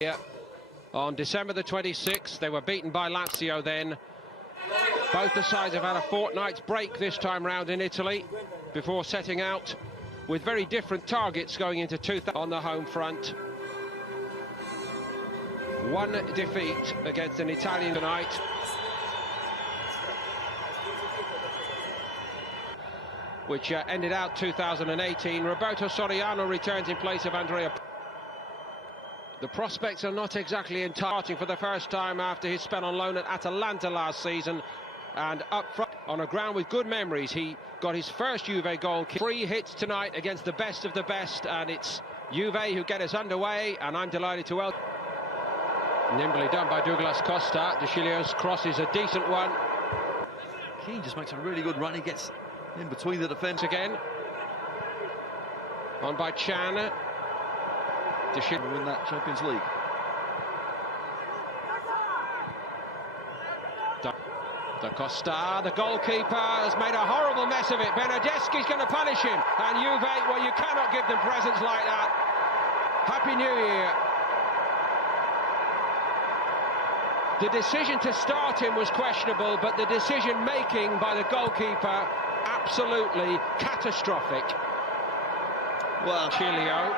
Yeah. On December the 26th, they were beaten by Lazio then. Both the sides have had a fortnight's break this time round in Italy before setting out with very different targets going into 2000 on the home front. One defeat against an Italian tonight. Which ended out 2018. Roberto Soriano returns in place of Andrea. The prospects are not exactly entirely for the first time after his spell on loan at Atalanta last season. And up front, on a ground with good memories, he got his first Juve goal. 3 hits tonight against the best of the best, and it's Juve who get us underway, and I'm delighted to welcome. Nimbly done by Douglas Costa. De Sciglio's cross is a decent one. Keane just makes a really good run. He gets in between the defence again. On by Chan. De Sciglio win that Champions League. Da Costa, the goalkeeper, has made a horrible mess of it. Bernardeschi's going to punish him. And Juve, well, you cannot give them presents like that. Happy New Year. The decision to start him was questionable, but the decision-making by the goalkeeper, absolutely catastrophic. Well, Chilio,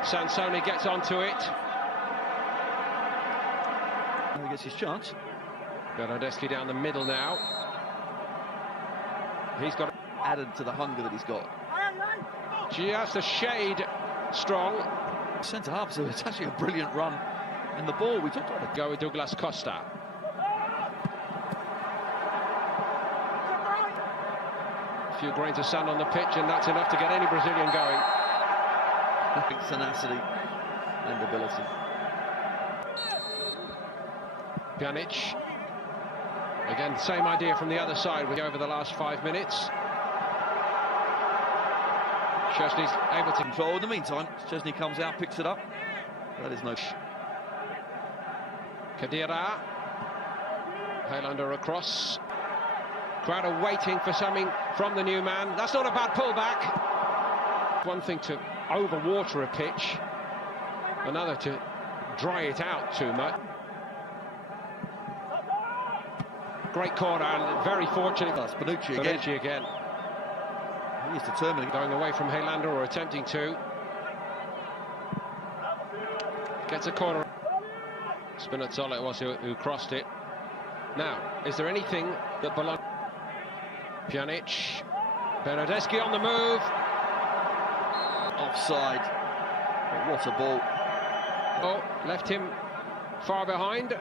Sansoni gets onto it. He gets his chance. Bernardeschi down the middle now. He's got added to the hunger that he's got. Just a shade strong. Centre half, so it's actually a brilliant run. And the ball, we talked about it. Go with Douglas Costa. A few grains of sand on the pitch, and that's enough to get any Brazilian going. Tenacity and ability. Pjanic. Again, same idea from the other side over the last 5 minutes. Szczesny's able to control. In the meantime, Szczesny comes out, picks it up. That is no. Khedira. Highlander across. Crowd are waiting for something from the new man. That's not a bad pullback. One thing to overwater a pitch, another to dry it out too much. Great corner, and very fortunate. That's Bonucci again. He is determined. Going away from Highlander, or attempting to. Gets a corner. Spinazzola it was who crossed it. Now, is there anything that Bologna... Pjanic. Bernardeschi on the move. Offside. But what a ball. Oh, left him far behind.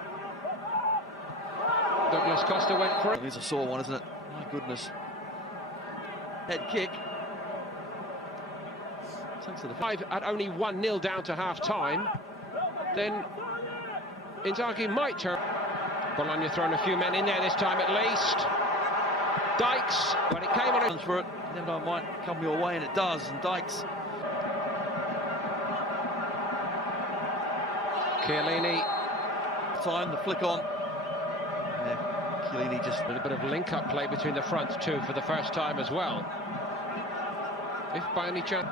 Douglas Costa went for it. It's a sore one, isn't it? My goodness. Head kick. Takes to the 5 at only 1-0 down to half-time. Then Inzaghi might turn. Bologna throwing a few men in there this time at least. Dykes, when it came on it. For it, you never know, it might come your way, and it does. And Dykes. Chiellini. Time, the flick on. Yeah, Chiellini just... A bit of link-up play between the front two for the first time as well. If by any chance...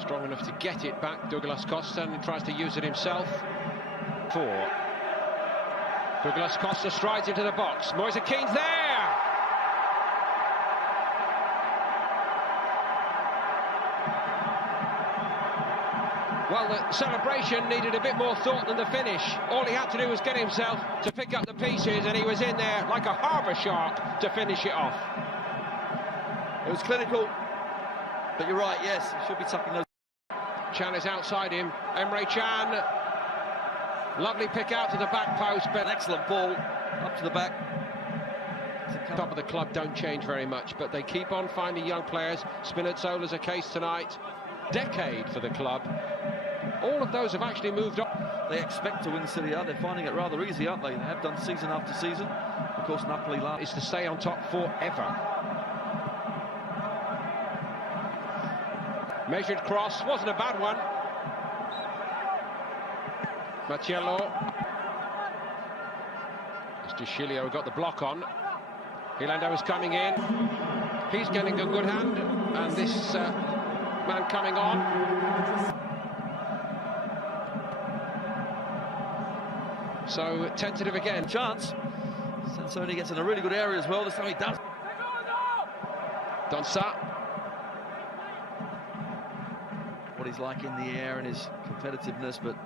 Strong enough to get it back, Douglas Costa, and he tries to use it himself. 4. Douglas Costa strides into the box. Moise Keane's there! Well, the celebration needed a bit more thought than the finish. All he had to do was get himself to pick up the pieces, and he was in there like a harbour shark to finish it off. It was clinical, but you're right, yes, he should be tucking those. Chan is outside him. Emre Can. Lovely pick out to the back post, but an excellent ball up to the back. Top of the club don't change very much, but they keep on finding young players. Spinazzola's a case tonight. Decade for the club. All of those have actually moved on. They expect to win Serie A. They're finding it rather easy, aren't they? They have done season after season. Of course, Napoli last. Is to stay on top forever. Measured cross, wasn't a bad one. Marcello. It's De Sciglio who got the block on. Highlander is coming in. He's getting a good hand, and this man coming on. So tentative again. Chance. Sansoni gets in a really good area as well. This time he does. Donsa. What he's like in the air and his competitiveness, but